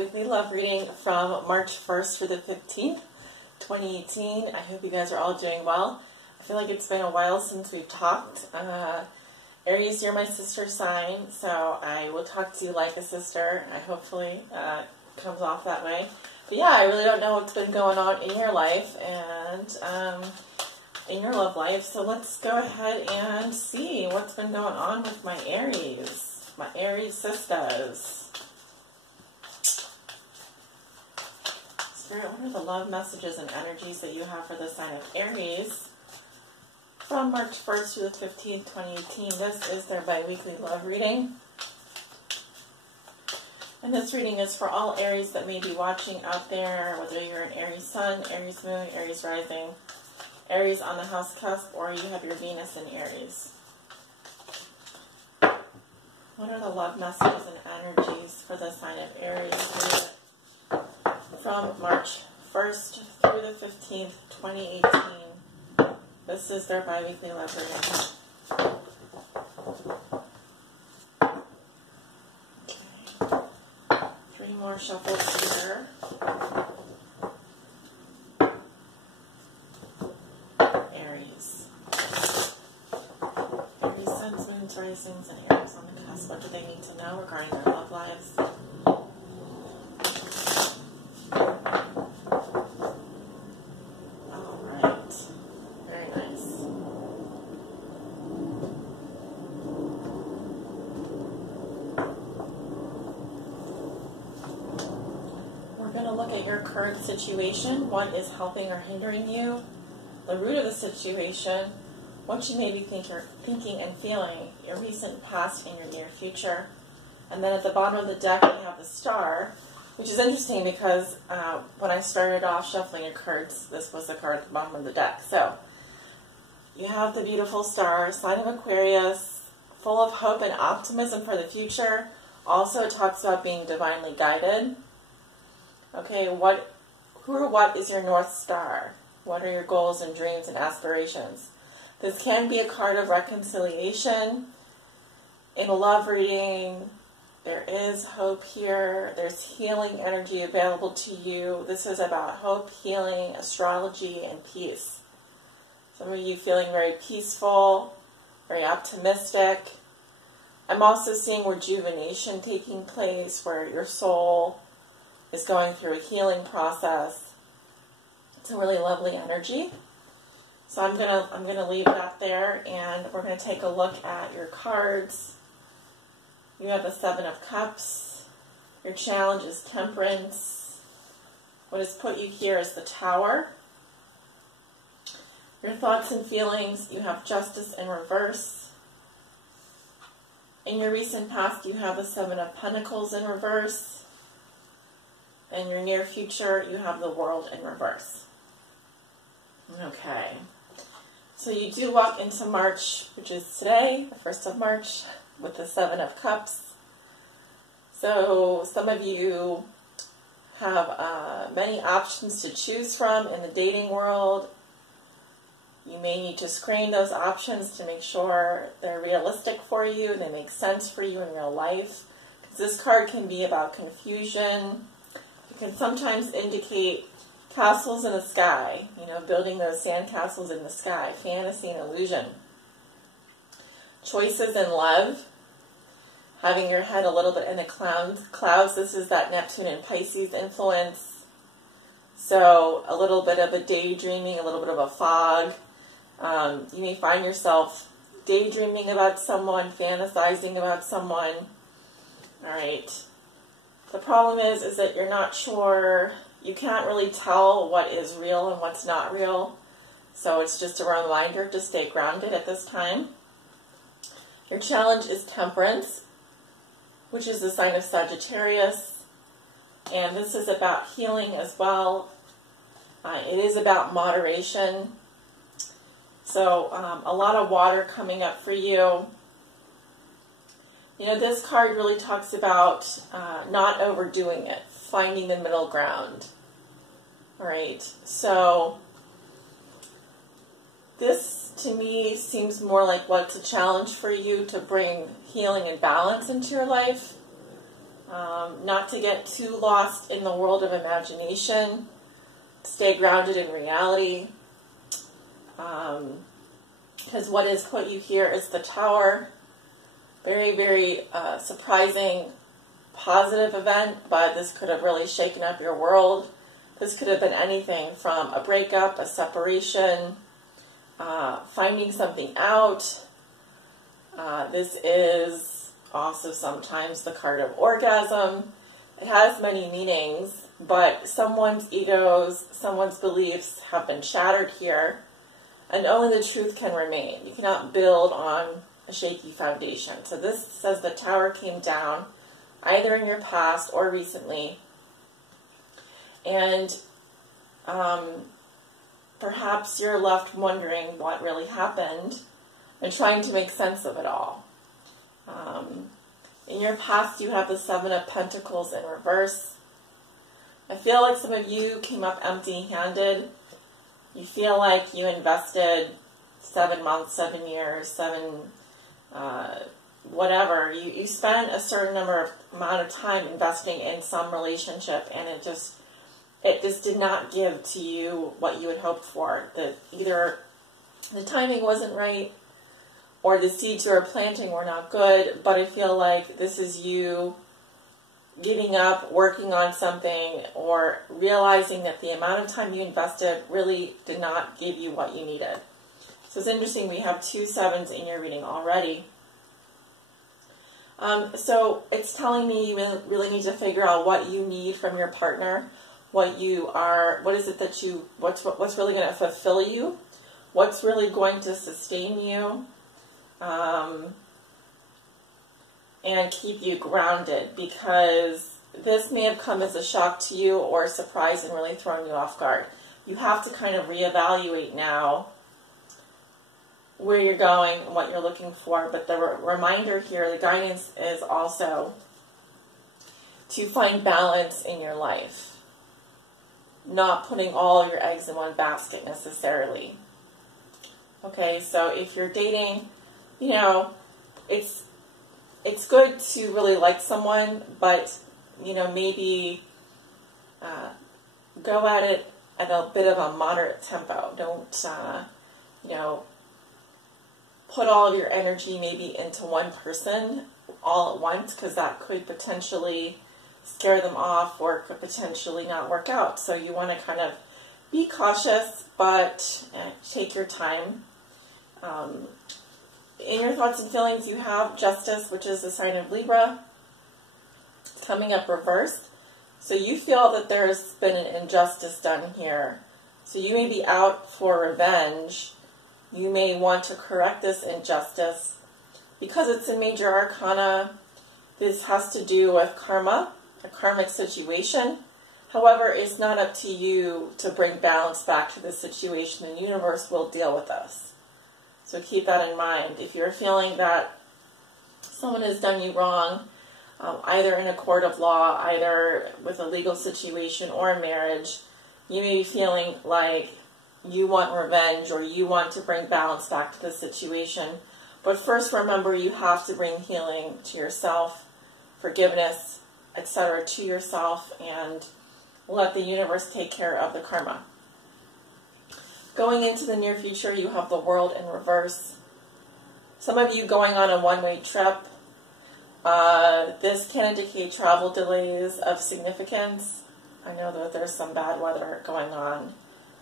bi-weekly love reading from March 1st through the 15th, 2018. I hope you guys are all doing well. I feel like it's been a while since we've talked. Aries, you're my sister sign, so I will talk to you like a sister. I hopefully comes off that way. But yeah, I really don't know what's been going on in your life and in your love life. So let's go ahead and see what's been going on with my Aries, sisters. Spirit, what are the love messages and energies that you have for the sign of Aries from March 1st through the 15th, 2018? This is their bi-weekly love reading. And this reading is for all Aries that may be watching out there, whether you're an Aries sun, Aries moon, Aries rising, Aries on the house cusp, or you have your Venus in Aries. What are the love messages and energies for the sign of Aries from March 1st through the 15th, 2018? This is their bi-weekly love reading. Okay. 3 more shuffles here. Aries. Aries suns, moons, risings, and Aries on the cusp. What do they need to know regarding their love lives? Look at your current situation. What is helping or hindering you? The root of the situation. What you may be thinking and feeling. Your recent past and your near future. And then at the bottom of the deck, we have the star, which is interesting because when I started off shuffling your cards, this was the card at the bottom of the deck. So you have the beautiful star, sign of Aquarius, full of hope and optimism for the future. Also, it talks about being divinely guided. Okay, who or what is your North Star? What are your goals and dreams and aspirations? This can be a card of reconciliation. In a love reading, there is hope here. There's healing energy available to you. This is about hope, healing, astrology, and peace. Some of you feeling very peaceful, very optimistic. I'm also seeing rejuvenation taking place where your soul is going through a healing process. It's a really lovely energy. So I'm gonna leave that there, and we're gonna take a look at your cards. You have the 7 of Cups. Your challenge is Temperance. What has put you here is the Tower. Your thoughts and feelings, you have Justice in reverse. In your recent past, you have the 7 of Pentacles in reverse. In your near future, you have the World in reverse. Okay. So you do walk into March, which is today, the 1st of March, with the 7 of Cups. So some of you have many options to choose from in the dating world. You may need to screen those options to make sure they're realistic for you, they make sense for you in real life. Because this card can be about confusion. Can sometimes indicate castles in the sky, building those sand castles in the sky, fantasy and illusion. Choices in love, having your head a little bit in the clouds. This is that Neptune and Pisces influence. So a little bit of a daydreaming, a little bit of a fog. You may find yourself daydreaming about someone, fantasizing about someone. All right. The problem is that you're not sure, you can't really tell what is real and what's not real. So it's just a reminder to stay grounded at this time. Your challenge is Temperance, which is the sign of Sagittarius. And this is about healing as well. It is about moderation. So a lot of water coming up for you. This card really talks about not overdoing it, finding the middle ground. All right, so this to me seems more like what's a challenge for you to bring healing and balance into your life. not to get too lost in the world of imagination, stay grounded in reality, because what is put you here is the Tower. Very, very surprising, positive event, but this could have really shaken up your world. This could have been anything from a breakup, a separation, finding something out. This is also sometimes the card of orgasm. It has many meanings, but someone's egos, someone's beliefs have been shattered here, and only the truth can remain. You cannot build on a shaky foundation. So this says the Tower came down, either in your past or recently, and perhaps you're left wondering what really happened and trying to make sense of it all. In your past, you have the Seven of Pentacles in reverse. I feel like some of you came up empty-handed. You feel like you invested 7 months, 7 years, whatever. You spent a certain amount of time investing in some relationship, and it just did not give to you what you had hoped for. That either the timing wasn't right, or the seeds you were planting were not good, but I feel like this is you giving up, working on something, or realizing that the amount of time you invested really did not give you what you needed. So it's interesting, we have 2 sevens in your reading already. So it's telling me you really need to figure out what you need from your partner, what is it that what's really going to fulfill you, what's really going to sustain you, and keep you grounded, because this may have come as a shock to you or a surprise and really thrown you off guard. You have to kind of reevaluate now where you're going and what you're looking for, but the reminder here, the guidance is also to find balance in your life, not putting all your eggs in one basket necessarily. Okay, so if you're dating, you know, it's good to really like someone, but, you know, maybe go at it at a bit of a moderate tempo. Don't, you know, put all of your energy maybe into one person all at once, because that could potentially scare them off or could potentially not work out. So you want to kind of be cautious, but take your time. In your thoughts and feelings, you have Justice, which is the sign of Libra, coming up reversed. So you feel that there's been an injustice done here. So you may be out for revenge. You may want to correct this injustice. Because it's in Major Arcana, this has to do with karma, a karmic situation. However, it's not up to you to bring balance back to the situation. The universe will deal with us. So keep that in mind. If you're feeling that someone has done you wrong, either in a court of law, either with a legal situation or a marriage, you may be feeling like you want revenge or you want to bring balance back to the situation. But first, remember, you have to bring healing to yourself, forgiveness, etc. to yourself, and let the universe take care of the karma. Going into the near future, you have the World in reverse. Some of you going on a one-way trip. This can indicate travel delays of significance. I know that there's some bad weather going on.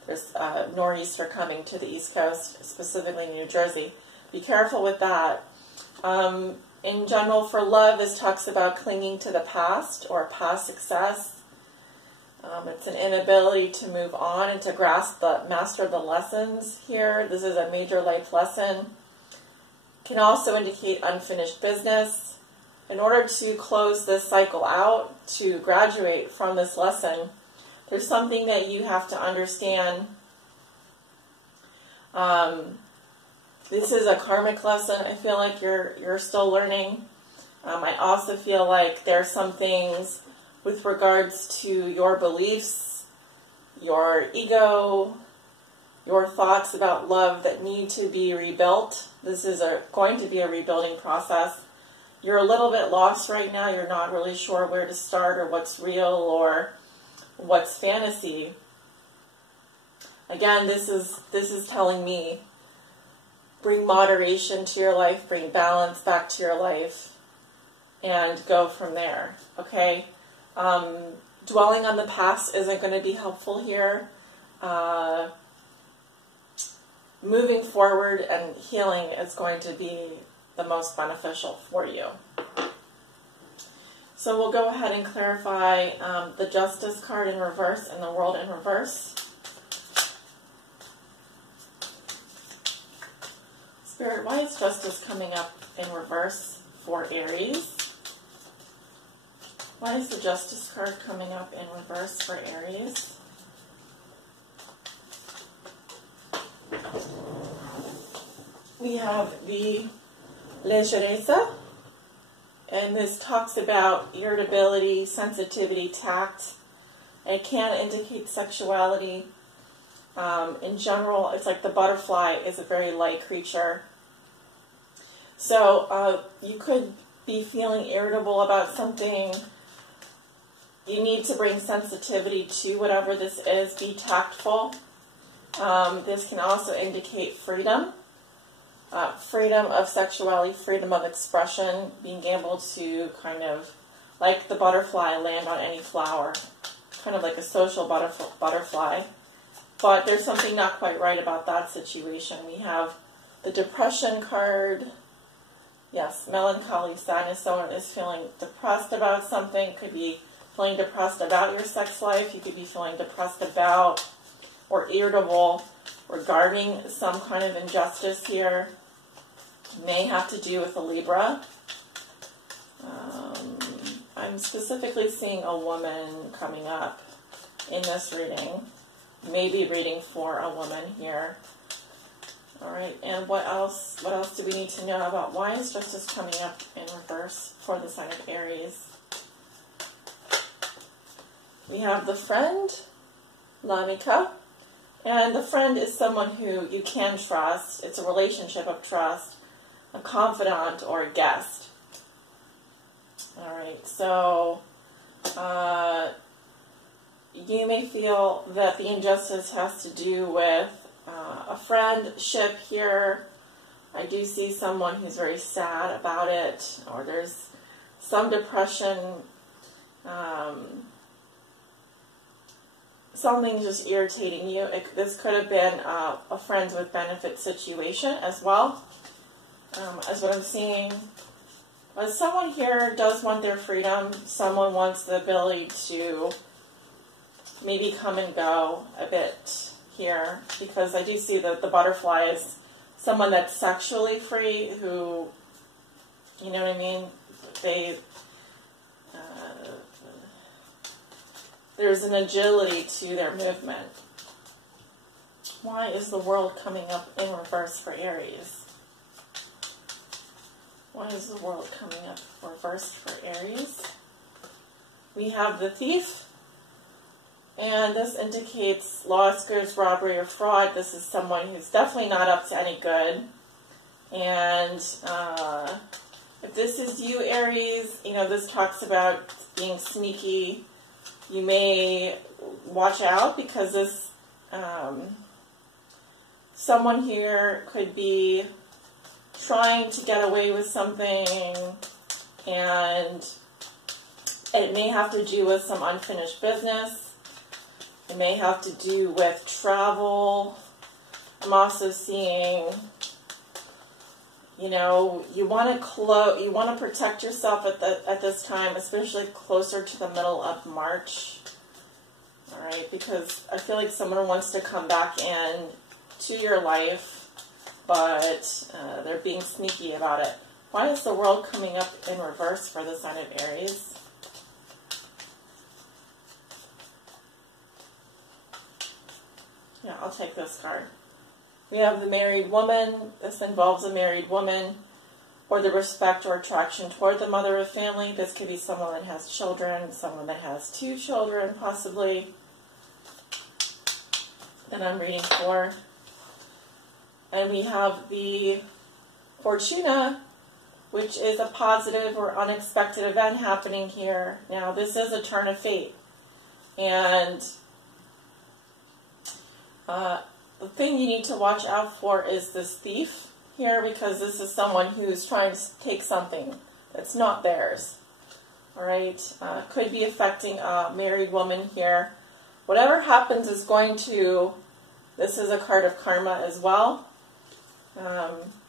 There's nor'easter coming to the East Coast, specifically New Jersey. Be careful with that. In general, for love, this talks about clinging to the past or past success. It's an inability to move on and to master the lessons here. This is a major life lesson. Can also indicate unfinished business. In order to close this cycle out, to graduate from this lesson, there's something that you have to understand. This is a karmic lesson. I feel like you're still learning. I also feel like there's some things with regards to your beliefs, your ego, your thoughts about love that need to be rebuilt. This is going to be a rebuilding process. you're a little bit lost right now. You're not really sure where to start or what's real or what's fantasy. Again, this is telling me, bring moderation to your life, bring balance back to your life, and go from there, okay? Dwelling on the past isn't going to be helpful here. Moving forward and healing is going to be the most beneficial for you. So we'll go ahead and clarify the Justice card in reverse and the World in reverse. Spirit, why is Justice coming up in reverse for Aries? Why is the Justice card coming up in reverse for Aries? We have the Legereza, and this talks about irritability, sensitivity, tact. And it can indicate sexuality. In general, it's like the butterfly is a very light creature. So you could be feeling irritable about something. You need to bring sensitivity to whatever this is. Be tactful. This can also indicate freedom. Freedom of sexuality, freedom of expression, being able to kind of, like the butterfly, land on any flower. Kind of like a social butterfly. But there's something not quite right about that situation. We have the Depression card. Yes, melancholy, sadness. Someone is feeling depressed about something. Could be feeling depressed about your sex life. You could be feeling depressed about or irritable regarding some kind of injustice here. May have to do with a Libra. I'm specifically seeing a woman coming up in this reading. Maybe reading for a woman here. All right, and what else do we need to know about why is Justice coming up in reverse for the sign of Aries? We have the Friend, L'Amica, and the friend is someone who you can trust. It's a relationship of trust, a confidant or a guest. All right, so you may feel that the injustice has to do with a friendship here. I do see someone who's very sad about it, or there's some depression. Something's just irritating you. This could have been a friends with benefit situation as well, as what I'm seeing. But someone here does want their freedom. Someone wants the ability to maybe come and go a bit here, because I do see that the butterfly is someone that's sexually free, who, you know what I mean, there's an agility to their movement. Why is the World coming up in reverse for Aries? Why is the World coming up reversed for Aries? We have the Thief. And this indicates loss, goods, robbery, or fraud. This is someone who's definitely not up to any good. And if this is you, Aries, you know, this talks about being sneaky. You may watch out, because this someone here could be trying to get away with something, and it may have to do with some unfinished business. It may have to do with travel. I'm also seeing, you know, you want to protect yourself at this time, especially closer to the middle of March. All right, because I feel like someone wants to come back in to your life, but they're being sneaky about it. Why is the World coming up in reverse for the sign of Aries? Yeah, I'll take this card. We have the Married Woman. This involves a married woman, or the respect or attraction toward the mother of family. This could be someone that has children, someone that has 2 children, possibly, that I'm reading for. And we have the Fortuna, which is a positive or unexpected event happening here. Now, this is a turn of fate. And the thing you need to watch out for is this thief here, because this is someone who's trying to take something that's not theirs. All right, could be affecting a married woman here. Whatever happens is going to, this is a card of karma as well.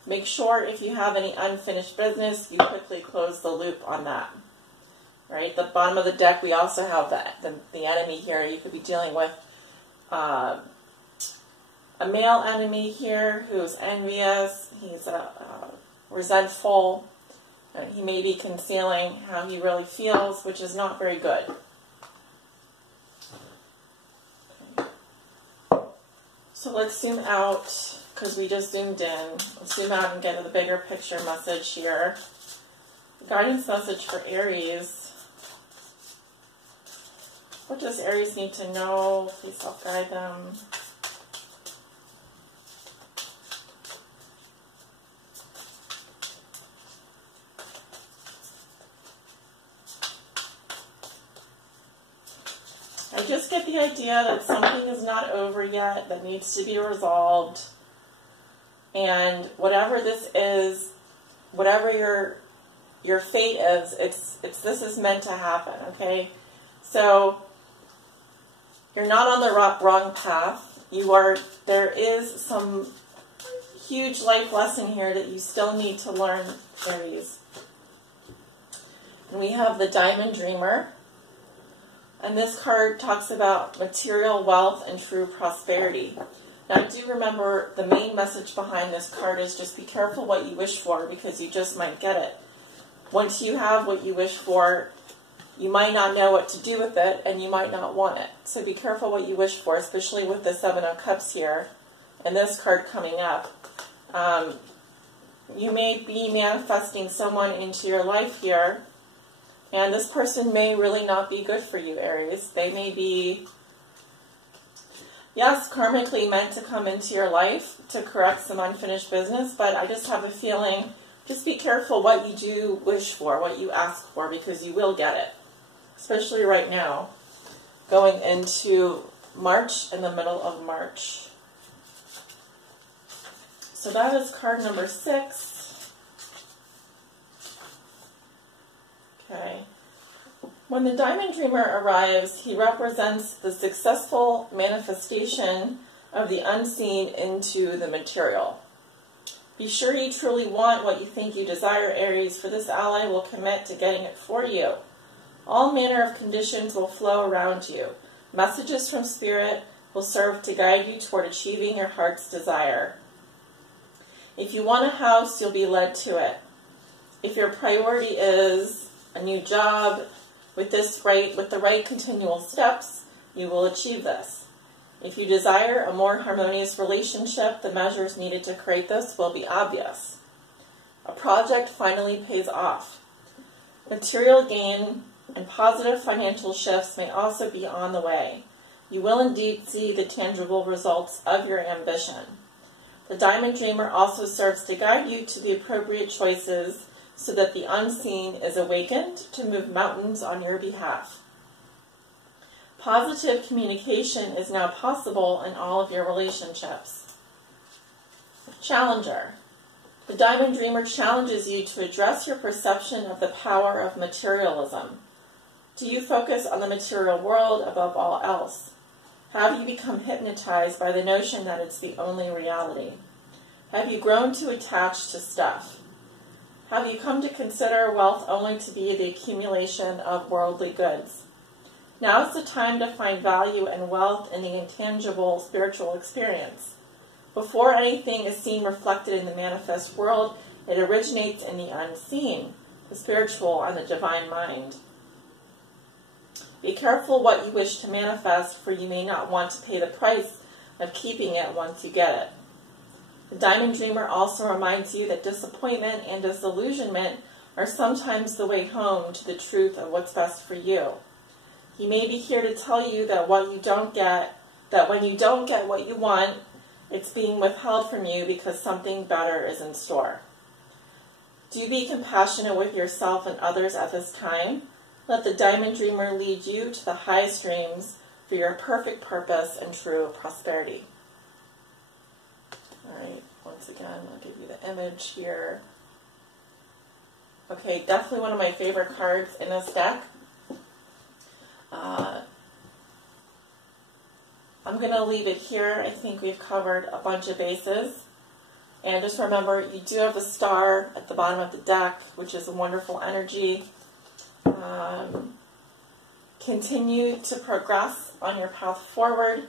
Make sure if you have any unfinished business, you quickly close the loop on that. Right, the bottom of the deck, we also have the enemy here. You could be dealing with a male enemy here who's envious. He's resentful. He may be concealing how he really feels, which is not very good. Okay. So let's zoom out, because we just zoomed in. Let's zoom out and get to the bigger picture message here. The guidance message for Aries. What does Aries need to know? Please help guide them. I just get the idea that something is not over yet, that needs to be resolved. And whatever this is, whatever your fate is, this is meant to happen, okay? So you're not on the wrong path. There is some huge life lesson here that you still need to learn, Aries. And we have the Diamond Dreamer. And this card talks about material wealth and true prosperity. Now, do remember the main message behind this card is just be careful what you wish for, because you just might get it. Once you have what you wish for, you might not know what to do with it, and you might not want it. So be careful what you wish for, especially with the Seven of Cups here and this card coming up. You may be manifesting someone into your life here. And this person may really not be good for you, Aries. They may be, yes, karmically meant to come into your life to correct some unfinished business, but I just have a feeling, just be careful what you do wish for, what you ask for, because you will get it. Especially right now, going into March, in the middle of March. So that is card number 6. Okay. When the Diamond Dreamer arrives, he represents the successful manifestation of the unseen into the material. Be sure you truly want what you think you desire, Aries, for this ally will commit to getting it for you. All manner of conditions will flow around you. Messages from Spirit will serve to guide you toward achieving your heart's desire. If you want a house, you'll be led to it. If your priority is a new job, with the right continual steps, you will achieve this. If you desire a more harmonious relationship, the measures needed to create this will be obvious. A project finally pays off. Material gain and positive financial shifts may also be on the way. You will indeed see the tangible results of your ambition. The Diamond Dreamer also serves to guide you to the appropriate choices so that the unseen is awakened to move mountains on your behalf. Positive communication is now possible in all of your relationships. Challenger. The Diamond Dreamer challenges you to address your perception of the power of materialism. Do you focus on the material world above all else? Have you become hypnotized by the notion that it's the only reality? Have you grown to attach to stuff? Have you come to consider wealth only to be the accumulation of worldly goods? Now is the time to find value and wealth in the intangible spiritual experience. Before anything is seen reflected in the manifest world, it originates in the unseen, the spiritual and the divine mind. Be careful what you wish to manifest, for you may not want to pay the price of keeping it once you get it. The Diamond Dreamer also reminds you that disappointment and disillusionment are sometimes the way home to the truth of what's best for you. He may be here to tell you that when you don't get what you want, it's being withheld from you because something better is in store. Do be compassionate with yourself and others at this time. Let the Diamond Dreamer lead you to the highest dreams for your perfect purpose and true prosperity. All right, once again, I'll give you the image here. Okay, definitely one of my favorite cards in this deck. I'm going to leave it here. I think we've covered a bunch of bases. And just remember, you do have the star at the bottom of the deck, which is a wonderful energy. Continue to progress on your path forward.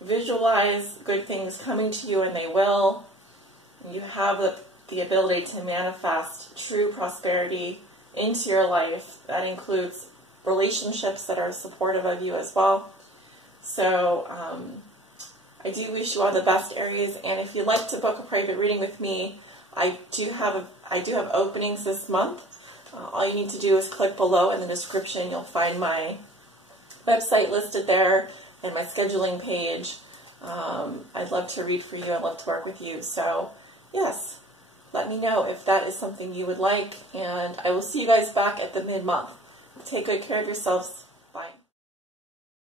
Visualize good things coming to you, and they will. You have the ability to manifest true prosperity into your life. That includes relationships that are supportive of you as well. So I do wish you all the best, Aries, and if you'd like to book a private reading with me, I do have openings this month. All you need to do is click below in the description. You'll find my website listed there and my scheduling page. I'd love to read for you. I'd love to work with you. So yes, let me know if that is something you would like, and I will see you guys back at the mid-month. Take good care of yourselves. Bye.